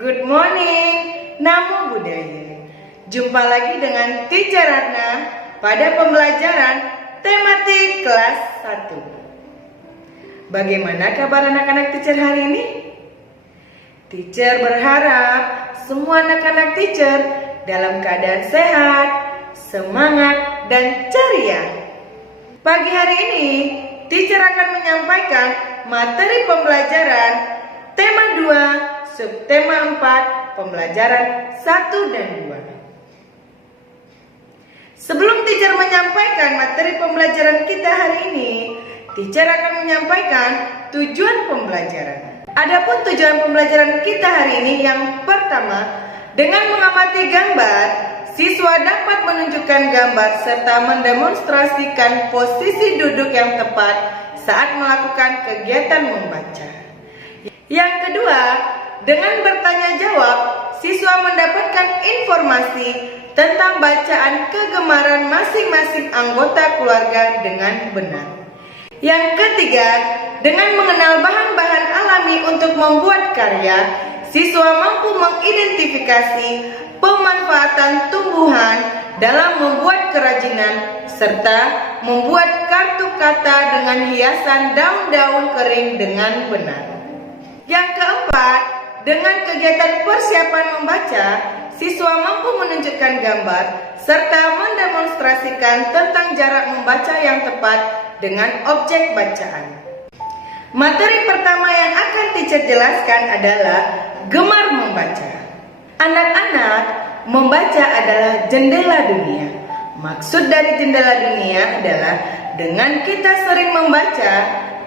Good morning, Namo Buddhaya. Jumpa lagi dengan Teacher Ratna pada pembelajaran tematik kelas 1. Bagaimana kabar anak-anak teacher hari ini? Teacher berharap semua anak-anak teacher dalam keadaan sehat, semangat, dan ceria. Pagi hari ini, teacher akan menyampaikan materi pembelajaran tema 2, subtema 4, pembelajaran 1 dan 2. Sebelum teacher menyampaikan materi pembelajaran kita hari ini, teacher akan menyampaikan tujuan pembelajaran. Adapun tujuan pembelajaran kita hari ini yang pertama, dengan mengamati gambar, siswa dapat menunjukkan gambar serta mendemonstrasikan posisi duduk yang tepat saat melakukan kegiatan membaca. Yang kedua, dengan bertanya jawab, siswa mendapatkan informasi tentang bacaan kegemaran masing-masing anggota keluarga dengan benar. Yang ketiga, dengan mengenal bahan-bahan alami untuk membuat karya, siswa mampu mengidentifikasi pemanfaatan tumbuhan dalam membuat kerajinan serta membuat kartu kata dengan hiasan daun-daun kering dengan benar. Yang keempat, dengan kegiatan persiapan membaca, siswa mampu menunjukkan gambar serta mendemonstrasikan tentang jarak membaca yang tepat dengan objek bacaan. Materi pertama yang akan teacher jelaskan adalah gemar membaca. Anak-anak, membaca adalah jendela dunia. Maksud dari jendela dunia adalah dengan kita sering membaca,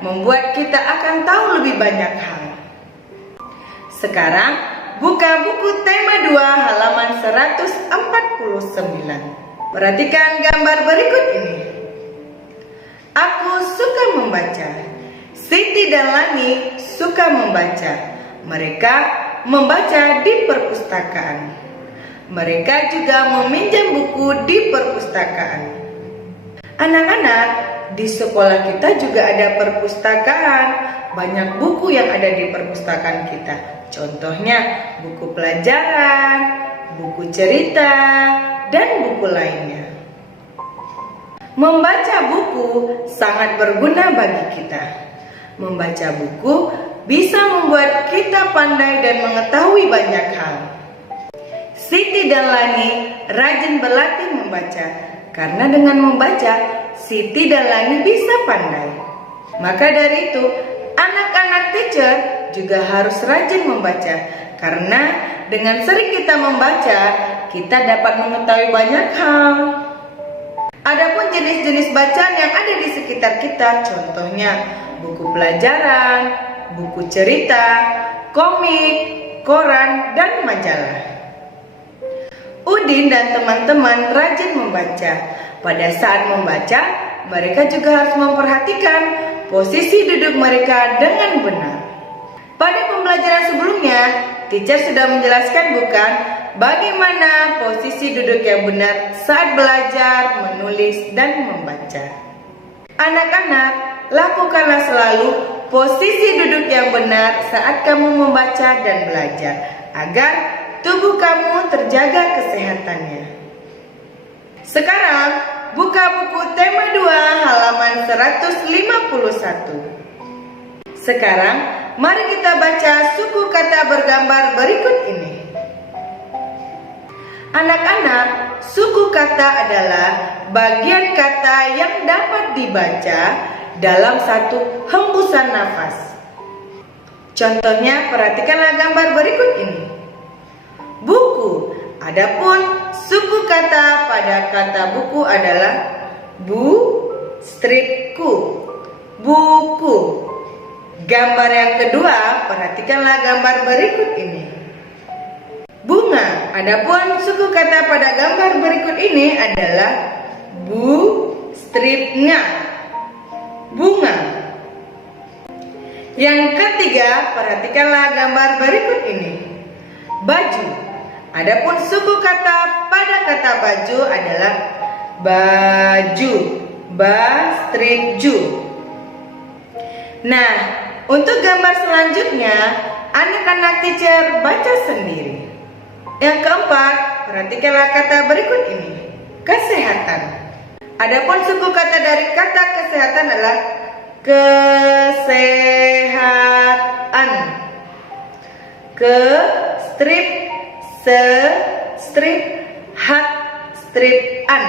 membuat kita akan tahu lebih banyak hal. Sekarang, buka buku tema 2 halaman 149. Perhatikan gambar berikut ini. Aku suka membaca. Siti dan Lani suka membaca. Mereka membaca di perpustakaan. Mereka juga meminjam buku di perpustakaan. Anak-anak, di sekolah kita juga ada perpustakaan. Banyak buku yang ada di perpustakaan kita. Contohnya buku pelajaran, buku cerita, dan buku lainnya. Membaca buku sangat berguna bagi kita. Membaca buku bisa membuat kita pandai dan mengetahui banyak hal. Siti dan Lani rajin berlatih membaca, karena dengan membaca, Siti dan Lani bisa pandai. Maka dari itu, anak-anak teacher juga harus rajin membaca, karena dengan sering kita membaca, kita dapat mengetahui banyak hal. Adapun jenis-jenis bacaan yang ada di sekitar kita, contohnya buku pelajaran, buku cerita, komik, koran, dan majalah. Udin dan teman-teman rajin membaca. Pada saat membaca, mereka juga harus memperhatikan posisi duduk mereka dengan benar. Pada pembelajaran sebelumnya, teacher sudah menjelaskan bukan bagaimana posisi duduk yang benar saat belajar, menulis, dan membaca. Anak-anak, lakukanlah selalu posisi duduk yang benar saat kamu membaca dan belajar, agar tubuh kamu terjaga kesehatannya. Sekarang, buka buku tema 2 halaman 151. Sekarang, mari kita baca suku kata bergambar berikut ini. Anak-anak, suku kata adalah bagian kata yang dapat dibaca dalam satu hembusan nafas. Contohnya, perhatikanlah gambar berikut ini. Buku. Adapun suku kata pada kata buku adalah bu, strip ku, buku. Gambar yang kedua, perhatikanlah gambar berikut ini. Bunga. Adapun suku kata pada gambar berikut ini adalah bu, strip nga, bunga. Yang ketiga, perhatikanlah gambar berikut ini. Baju. Adapun suku kata pada kata baju adalah baju, ba, strip, ju. Nah, untuk gambar selanjutnya, anak-anak teacher baca sendiri. Yang keempat, perhatikanlah kata berikut ini. Kesehatan. Adapun suku kata dari kata kesehatan adalah kesehatan. Ke, strip, se, strip, hat, strip, an.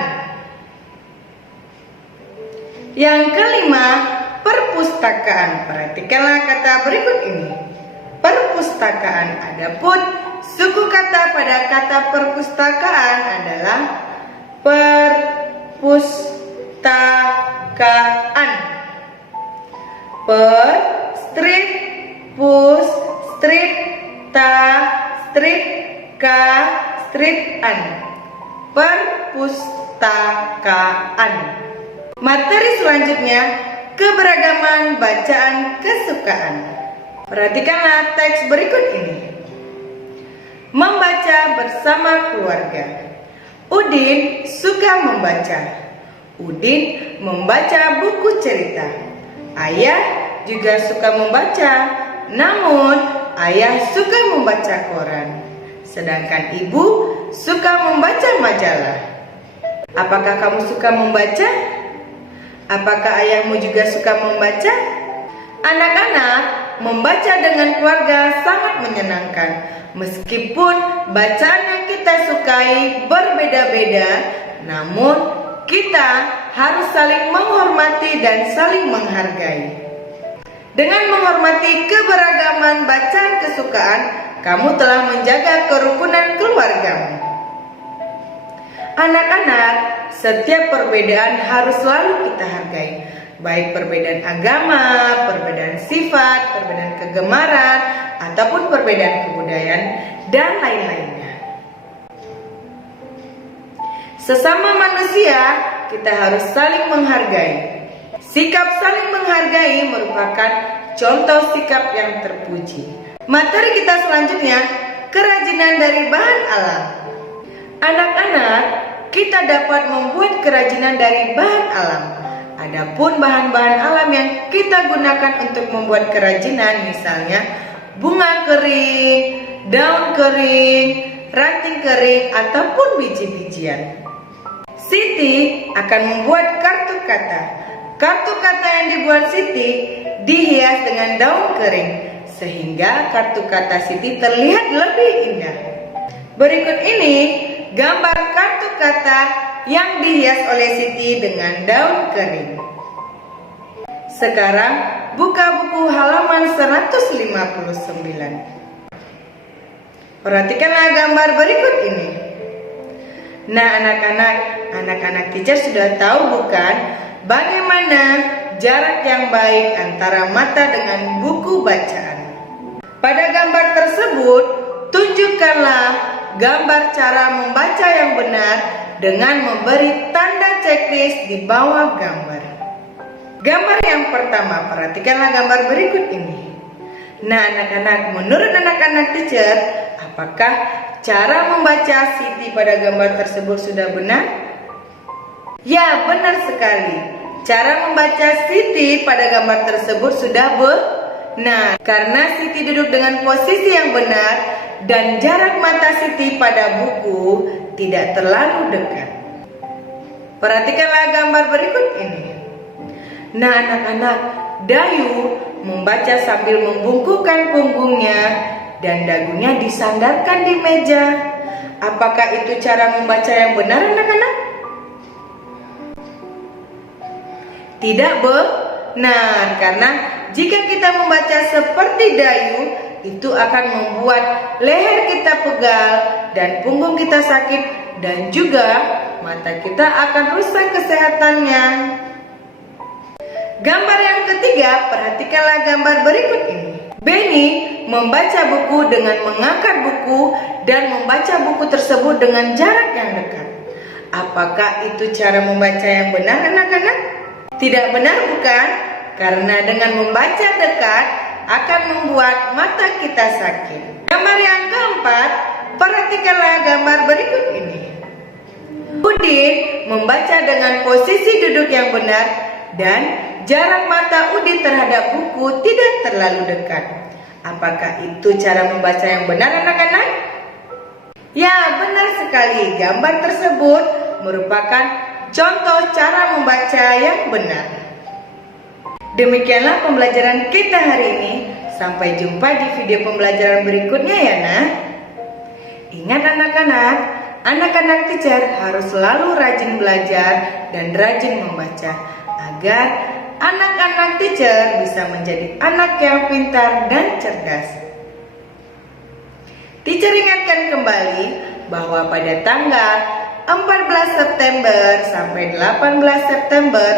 Yang kelima, perpustakaan. Perhatikanlah kata berikut ini. Perpustakaan. Adapun suku kata pada kata perpustakaan adalah perpustakaan. Per, strip, pus, strip, ta, strip, ka, strip, an. Perpustakaan. Materi selanjutnya, keberagaman bacaan kesukaan. Perhatikanlah teks berikut ini. Membaca bersama keluarga. Udin suka membaca. Udin membaca buku cerita. Ayah juga suka membaca, namun ayah suka membaca koran. Sedangkan ibu suka membaca majalah. Apakah kamu suka membaca? Apakah ayahmu juga suka membaca? Anak-anak, membaca dengan keluarga sangat menyenangkan. Meskipun bacaan yang kita sukai berbeda-beda, namun kita harus saling menghormati dan saling menghargai. Dengan menghormati keberagaman bacaan kesukaan, kamu telah menjaga kerukunan keluargamu. Anak-anak, setiap perbedaan harus selalu kita hargai. Baik perbedaan agama, perbedaan sifat, perbedaan kegemaran, ataupun perbedaan kebudayaan, dan lain-lainnya. Sesama manusia, kita harus saling menghargai. Sikap saling menghargai merupakan contoh sikap yang terpuji. Materi kita selanjutnya, kerajinan dari bahan alam. Anak-anak, kita dapat membuat kerajinan dari bahan alam. Adapun bahan-bahan alam yang kita gunakan untuk membuat kerajinan, misalnya bunga kering, daun kering, ranting kering, ataupun biji-bijian. Siti akan membuat kartu kata. Kartu kata yang dibuat Siti dihias dengan daun kering, sehingga kartu kata Siti terlihat lebih indah. Berikut ini gambar kartu kata yang dihias oleh Siti dengan daun kering. Sekarang buka buku halaman 159. Perhatikanlah gambar berikut ini. Nah, anak-anak teacher sudah tahu bukan bagaimana jarak yang baik antara mata dengan buku bacaan. Pada gambar tersebut, tunjukkanlah gambar cara membaca yang benar dengan memberi tanda checklist di bawah gambar. Gambar yang pertama, perhatikanlah gambar berikut ini. Nah, anak-anak, menurut anak-anak teacher, apakah cara membaca Siti pada gambar tersebut sudah benar? Ya, benar sekali. Cara membaca Siti pada gambar tersebut sudah benar, karena Siti duduk dengan posisi yang benar dan jarak mata Siti pada buku tidak terlalu dekat. Perhatikanlah gambar berikut ini. Nah, anak-anak, Dayu membaca sambil membungkukkan punggungnya dan dagunya disandarkan di meja. Apakah itu cara membaca yang benar, anak-anak? Tidak benar, karena jika kita membaca seperti Dayu, itu akan membuat leher kita pegal dan punggung kita sakit, dan juga mata kita akan rusak kesehatannya. Gambar yang ketiga, perhatikanlah gambar berikut ini. Benny membaca buku dengan mengangkat buku dan membaca buku tersebut dengan jarak yang dekat. Apakah itu cara membaca yang benar, anak-anak? Tidak benar, bukan? Karena dengan membaca dekat akan membuat mata kita sakit. Gambar yang keempat, perhatikanlah gambar berikut ini. Udin membaca dengan posisi duduk yang benar dan jarak mata Udin terhadap buku tidak terlalu dekat. Apakah itu cara membaca yang benar, anak-anak? Ya, benar sekali. Gambar tersebut merupakan contoh cara membaca yang benar. Demikianlah pembelajaran kita hari ini. Sampai jumpa di video pembelajaran berikutnya ya, Nah. Ingat anak-anak, anak-anak teacher harus selalu rajin belajar dan rajin membaca agar anak-anak teacher bisa menjadi anak yang pintar dan cerdas. Teacher ingatkan kembali bahwa pada tanggal 14 September sampai 18 September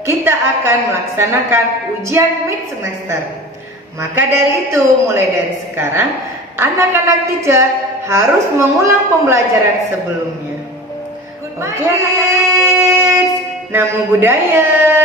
kita akan melaksanakan ujian mid semester. Maka dari itu, mulai dari sekarang anak-anak teacher harus mengulang pembelajaran sebelumnya. Oke, Namo Buddhaya.